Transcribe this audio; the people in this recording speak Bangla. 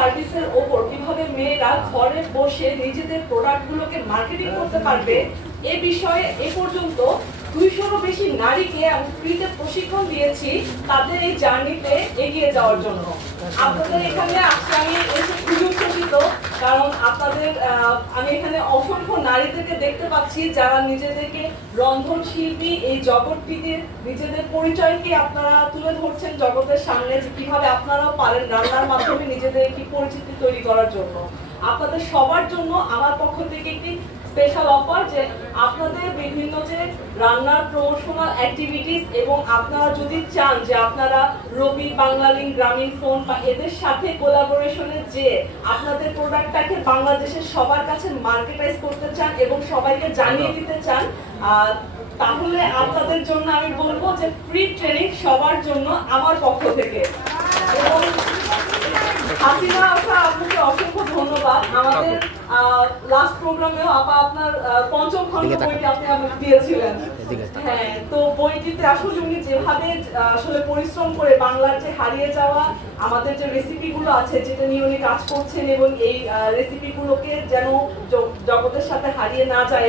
সার্ভিসের ওপর কিভাবে মেয়েরা ঘরে বসে নিজেদের প্রোডাক্টগুলোকে মার্কেটিং করতে পারবে এ বিষয়ে এ পর্যন্ত 200-রও বেশি নারীকে আমি ফ্রিতে প্রশিক্ষণ দিয়েছি তাদের এই জার্নিতে এগিয়ে যাওয়ার জন্য। আপনাদের এখানে আজকে আমি এসে খুবই উচ্ছ্বসিত, কারণ আপনাদের আমি এখানে অসংখ্য নারীদেরকে দেখতে পাচ্ছি যারা নিজেদেরকে রন্ধনশিল্পী এই জগৎটিতে নিজেদের পরিচয়কে আপনারা তুলে ধরছেন জগতের সামনে, যে কিভাবে আপনারাও পারেন রান্নার মাধ্যমে নিজেদের একটি পরিচিতি তৈরি করার জন্য। আপনাদের সবার জন্য আমার পক্ষ থেকে একটি স্পেশাল অফার, যে আপনাদের বিভিন্ন যে রান্নার প্রমোশনাল অ্যাক্টিভিটিস এবং আপনারা যদি চান যে আপনারা রবি, বাংলালিংক, গ্রামীণ ফোন বা এদের সাথে কোলাবোরেশনে যে আপনাদের প্রোডাক্টটাকে বাংলাদেশের সবার কাছে মার্কেটাইজ করতে চান এবং সবাইকে জানিয়ে দিতে চান, তাহলে আপনাদের জন্য আমি বলবো যে ফ্রি ট্রেনিং সবার জন্য আমার পক্ষ থেকে। এবং হাসিনা আপা, আপনাকে অসংখ্য ধন্যবাদ। আমাদের লাস্ট প্রোগ্রামেও আপা আপনার পঞ্চম খণ্ড বইটি আপনি আমাকে দিয়েছিলেন। হ্যাঁ, তো বইটিতে আসলে উনি যেভাবে আসলে পরিশ্রম করে বাংলার যে হারিয়ে যাওয়া আমাদের যে রেসিপিগুলো আছে যেটা নিয়ে উনি কাজ করছেন এবং এই রেসিপিগুলোকে যেন জগতের সাথে হারিয়ে না যায়